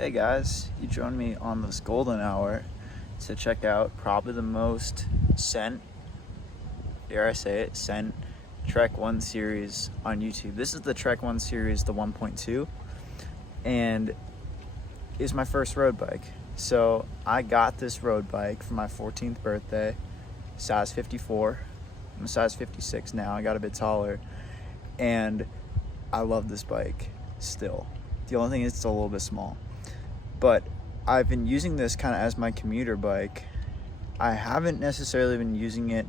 Hey guys, you joined me on this golden hour to check out probably the most sent, dare I say it, sent Trek 1 series on YouTube. This is the Trek 1 series, the 1.2, and is my first road bike. So I got this road bike for my 14th birthday, size 54. I'm a size 56 now, I got a bit taller, and I love this bike still. The only thing is it's a little bit small. But I've been using this kind of as my commuter bike. I haven't necessarily been using it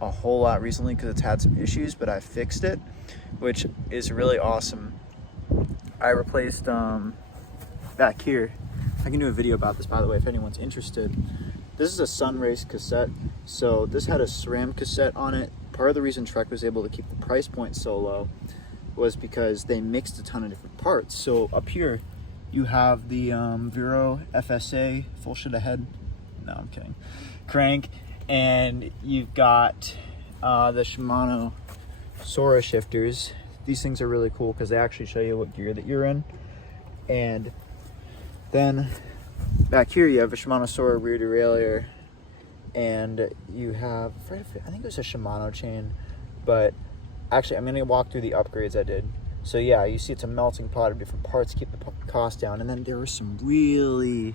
a whole lot recently because it's had some issues, but I fixed it, which is really awesome. I replaced back here. I can do a video about this, by the way, if anyone's interested. This is a Sunrace cassette. So this had a SRAM cassette on it. Part of the reason Trek was able to keep the price point so low was because they mixed a ton of different parts. So up here, you have the Vero FSA full shit ahead. No, I'm kidding. Crank, and you've got the Shimano Sora shifters. These things are really cool because they actually show you what gear that you're in. And then back here you have a Shimano Sora rear derailleur, and you have, I think it was a Shimano chain, but actually I'm gonna walk through the upgrades I did. So yeah, you see it's a melting pot of different parts to keep the cost down. And then there were some really,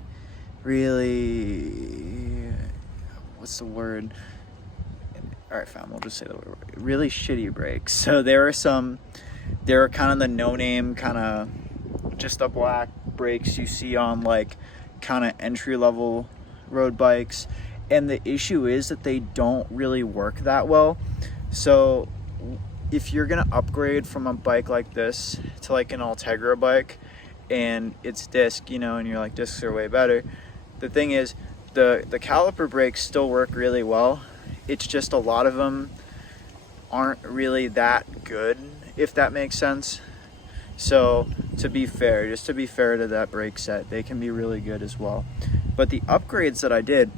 what's the word? All right, fam, we'll just say the word. Really shitty brakes. So there are kind of the no-name, kind of just the black brakes you see on like kind of entry-level road bikes. And the issue is that they don't really work that well. So if you're gonna upgrade from a bike like this to like an Ultegra bike and it's disc, you know, and you're like, discs are way better, the thing is the caliper brakes still work really well. It's just a lot of them aren't really that good, if that makes sense. So to be fair to that brake set, they can be really good as well. But the upgrades that I did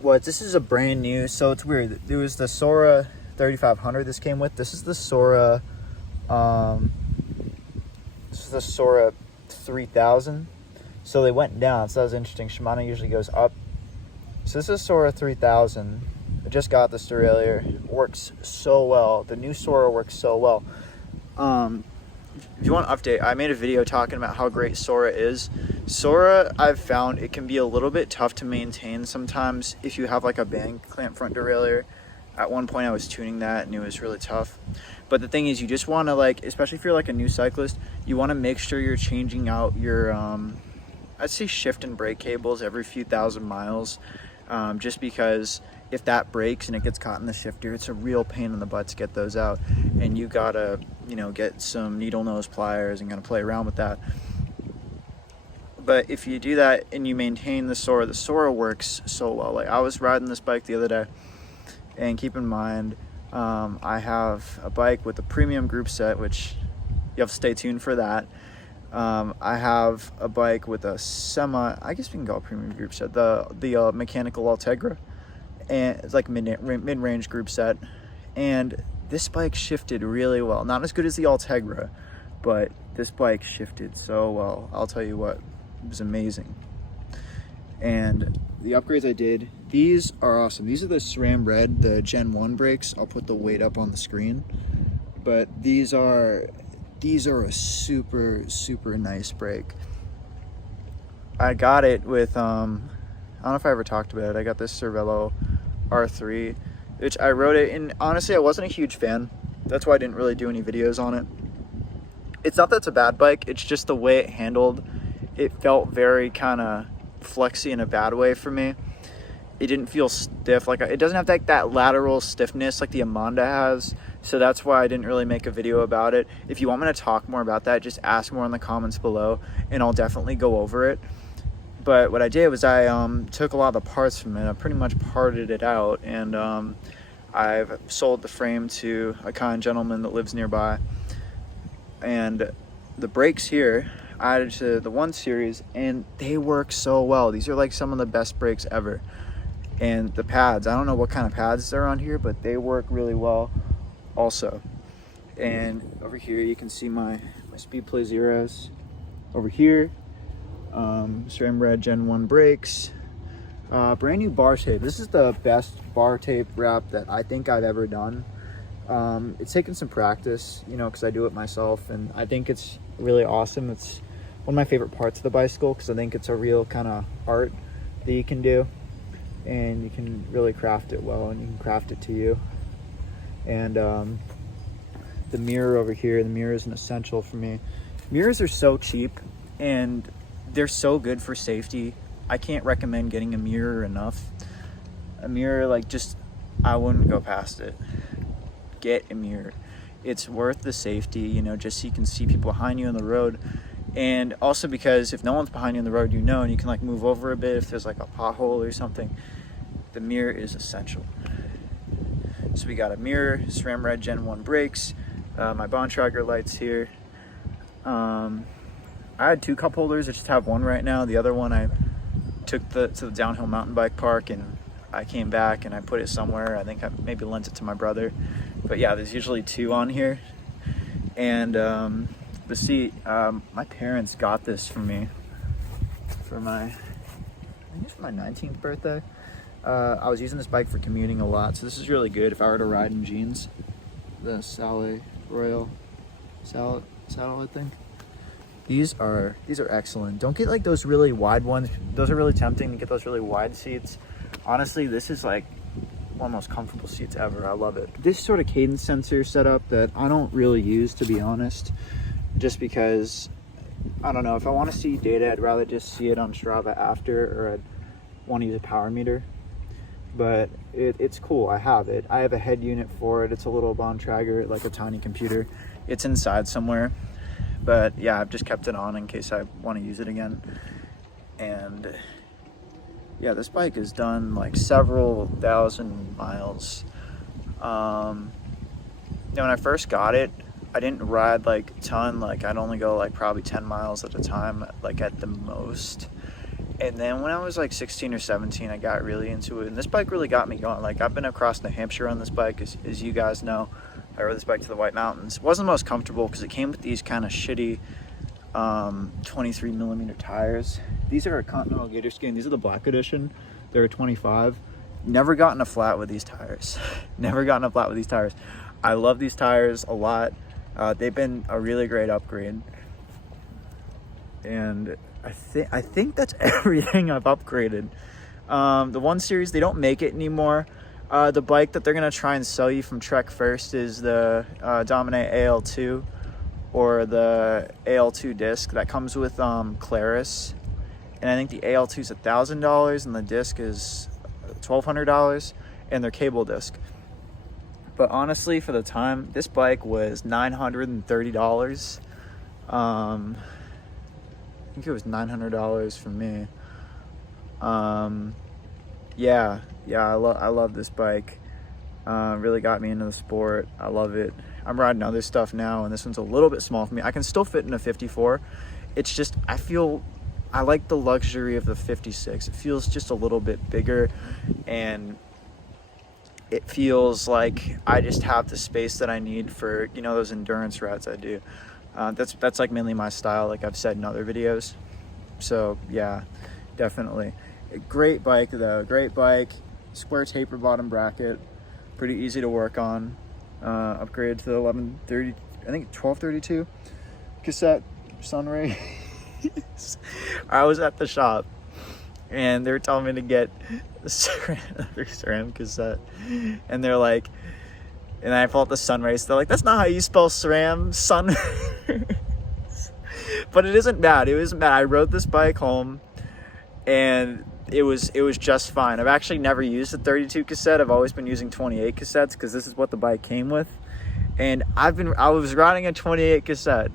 was, this is a brand new, so it's weird. There was the Sora 3500 this came with. This is the Sora 3000. So they went down, so that was interesting. Shimano usually goes up. So this is Sora 3000. I just got this derailleur. It works so well. The new Sora works so well. If you want an update, I made a video talking about how great Sora is. Sora, I've found it can be a little bit tough to maintain sometimes if you have like a band clamp front derailleur. At one point I was tuning that and it was really tough. But the thing is, you just want to, like, especially if you're like a new cyclist, you want to make sure you're changing out your, I'd say shift and brake cables every few thousand miles. Just because if that breaks and it gets caught in the shifter, it's a real pain in the butt to get those out. And you gotta, you know, get some needle nose pliers and gotta play around with that. But if you do that and you maintain the Sora works so well. Like, I was riding this bike the other day, and keep in mind, I have a bike with a premium group set, which you have to stay tuned for that. I have a bike with a I guess we can call it premium group set, the mechanical Ultegra, and it's like mid-range group set. And this bike shifted really well. Not as good as the Ultegra, but this bike shifted so well. I'll tell you what, it was amazing. And the upgrades I did, these are awesome. These are the Sram Red, the Gen 1 brakes. I'll put the weight up on the screen. But these are a super, super nice brake. I got it with, I don't know if I ever talked about it. I got this Cervelo R3, which I rode it, and honestly, I wasn't a huge fan. That's why I didn't really do any videos on it. It's not that it's a bad bike, it's just the way it handled. It felt very kind of flexy in a bad way for me. It didn't feel stiff, like it doesn't have like that lateral stiffness like the Amonda has, so that's why I didn't really make a video about it. If you want me to talk more about that, just ask more in the comments below and I'll definitely go over it. But what I did was I took a lot of the parts from it. I pretty much parted it out, and I've sold the frame to a kind gentleman that lives nearby. And the brakes here I added to the 1 series, and they work so well. These are like some of the best brakes ever. And the pads, I don't know what kind of pads they're on here, but they work really well also. And over here you can see my Speed Play Zeros. Over here Sram Red Gen 1 brakes. Brand new bar tape. This is the best bar tape wrap that I think I've ever done. It's taken some practice, you know, because I do it myself, and I think it's really awesome. It's one of my favorite parts of the bicycle because I think it's a real kind of art that you can do, and you can really craft it well, and you can craft it to you. And the mirror over here, the mirror is an essential for me. Mirrors are so cheap and they're so good for safety. I can't recommend getting a mirror enough. A mirror, like, just, I wouldn't go past it. Get a mirror. It's worth the safety, you know, just so you can see people behind you on the road. And also because if no one's behind you on the road, you know, and you can like move over a bit if there's like a pothole or something. The mirror is essential. So we got a mirror, Sram Red Gen 1 brakes, my Bontrager lights here. I had 2 cup holders. I just have one right now. The other one I took to the downhill mountain bike park, and I came back and I put it somewhere. I think I maybe lent it to my brother. But yeah, there's usually 2 on here. And the seat, my parents got this for me for my, I think it's my 19th birthday. I was using this bike for commuting a lot, so this is really good if I were to ride in jeans. The Salé Royal saddle, I think. These are excellent. Don't get like those really wide ones. Those are really tempting to get, those really wide seats. Honestly, this is like one of the most comfortable seats ever. I love it. This sort of cadence sensor setup that I don't really use, to be honest, just because, I don't know, if I want to see data, I'd rather just see it on Strava after, or I'd want to use a power meter. But it's cool. I have it. I have a head unit for it. It's a little Bontrager, like a tiny computer. It's inside somewhere. But yeah, I've just kept it on in case I want to use it again. And yeah, this bike has done like several thousand miles. Now, when I first got it, I didn't ride like a ton. Like, I'd only go like probably 10 miles at a time, like at the most. And then when I was like 16 or 17, I got really into it. And this bike really got me going. Like, I've been across New Hampshire on this bike, as you guys know. I rode this bike to the White Mountains. It wasn't the most comfortable because it came with these kind of shitty 23 millimeter tires. These are a Continental Gator Skin. These are the Black Edition. They're a 25. Never gotten a flat with these tires. Never gotten a flat with these tires. I love these tires a lot. They've been a really great upgrade. And I think that's everything I've upgraded. The 1 Series, they don't make it anymore. The bike that they're going to try and sell you from Trek First is the Dominate AL2, or the AL2 disc that comes with Claris. And I think the AL2 is $1,000 and the disc is $1,200, and their cable disc. But honestly, for the time, this bike was $930. I think it was $900 for me. Yeah, I love this bike. Really got me into the sport. I love it. I'm riding other stuff now, and this one's a little bit small for me. I can still fit in a 54. It's just, I like the luxury of the 56. It feels just a little bit bigger, and it feels like I just have the space that I need for, you know, those endurance rides I do. That's like mainly my style, like I've said in other videos. So yeah, definitely. Great bike though, great bike. Square taper bottom bracket, pretty easy to work on. Upgraded to the 1130, I think 1232 cassette Sunray. I was at the shop and they were telling me to get the SRAM cassette, and they're like, and I pull out the Sunrays. They're like, that's not how you spell SRAM, sun. But it isn't bad. It wasn't bad. I rode this bike home, and it was just fine. I've actually never used a 32 cassette. I've always been using 28 cassettes because this is what the bike came with. And I was riding a 28 cassette,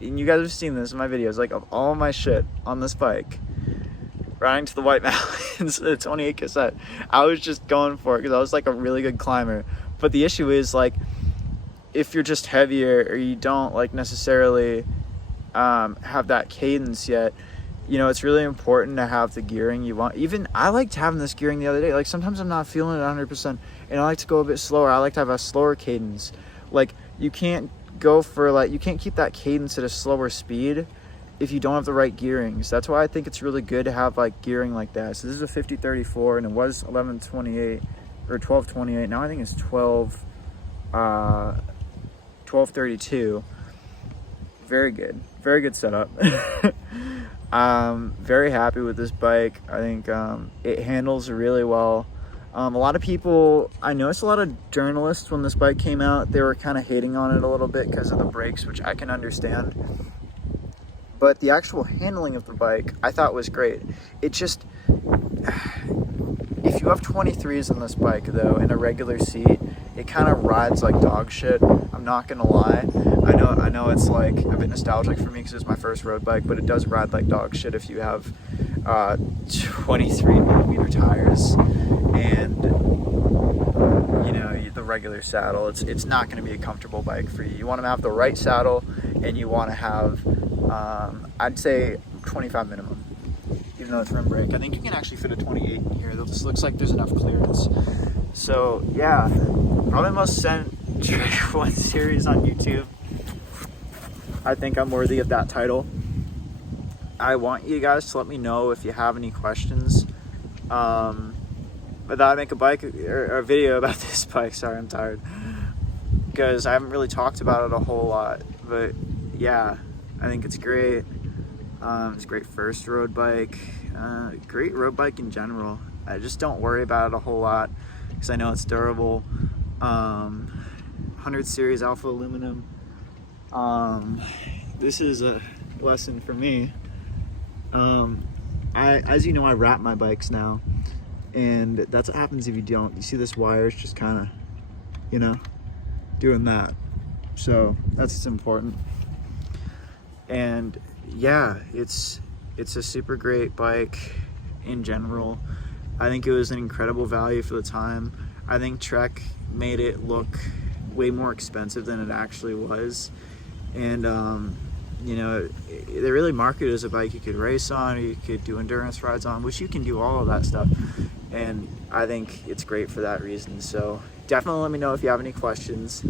and you guys have seen this in my videos, like, of all my shit on this bike, riding to the White Mountains, the 28 cassette. I was just going for it because I was like a really good climber. But the issue is, like, if you're just heavier or you don't like necessarily have that cadence yet, you know, it's really important to have the gearing you want. Even I liked having this gearing the other day. Like, sometimes I'm not feeling it 100%, and I like to go a bit slower. I like to have a slower cadence. Like, you can't go for, like, you can't keep that cadence at a slower speed if you don't have the right gearings. That's why I think it's really good to have like gearing like that. So this is a 5034 and it was 1128 or 1228. Now I think it's 1232. Very good setup. Very happy with this bike. I think it handles really well. A lot of people, I noticed a lot of journalists when this bike came out, they were kind of hating on it a little bit because of the brakes, which I can understand. But the actual handling of the bike, I thought was great. It just, if you have 23s on this bike though, in a regular seat, it kind of rides like dog shit. I'm not gonna lie. I know it's like a bit nostalgic for me because it was my first road bike, but it does ride like dog shit if you have 23mm tires and you know the regular saddle. It's not going to be a comfortable bike for you. You want to have the right saddle, and you want to have I'd say 25 minimum, even though it's rim brake. I think you can actually fit a 28 in here. This looks like there's enough clearance. So yeah, probably most sent Trek 1 series on YouTube. I think I'm worthy of that title. I want you guys to let me know if you have any questions. But I make a bike or a video about this bike. Sorry, I'm tired, because I haven't really talked about it a whole lot. But yeah, I think it's great. It's a great first road bike. Great road bike in general. I just don't worry about it a whole lot because I know it's durable. 100 series alpha aluminum. This is a lesson for me. As you know, I wrap my bikes now, and that's what happens if you don't. You see this wire is just kind of, you know, doing that. So that's what's important. And yeah, it's a super great bike in general. I think it was an incredible value for the time. I think Trek made it look way more expensive than it actually was. And you know, they really marketed it as a bike you could race on, or you could do endurance rides on, which you can do all of that stuff. And I think it's great for that reason. So definitely let me know if you have any questions.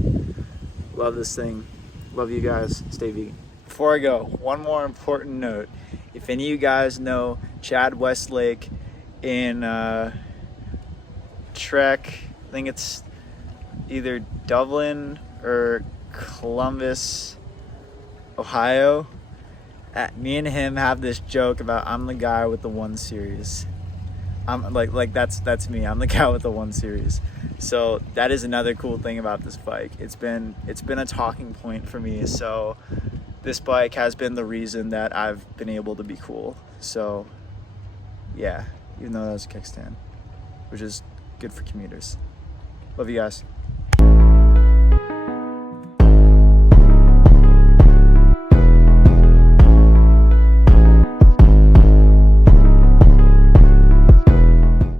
Love this thing. Love you guys. Stay vegan. Before I go, one more important note. If any of you guys know Chad Westlake in Trek, I think it's either Dublin or Columbus, Ohio. Me and him have this joke about I'm the guy with the 1 series. I'm like that's me. I'm the guy with the 1 series. So that is another cool thing about this bike. It's been a talking point for me. So this bike has been the reason that I've been able to be cool. So yeah, even though that was a kickstand, which is good for commuters. Love you guys.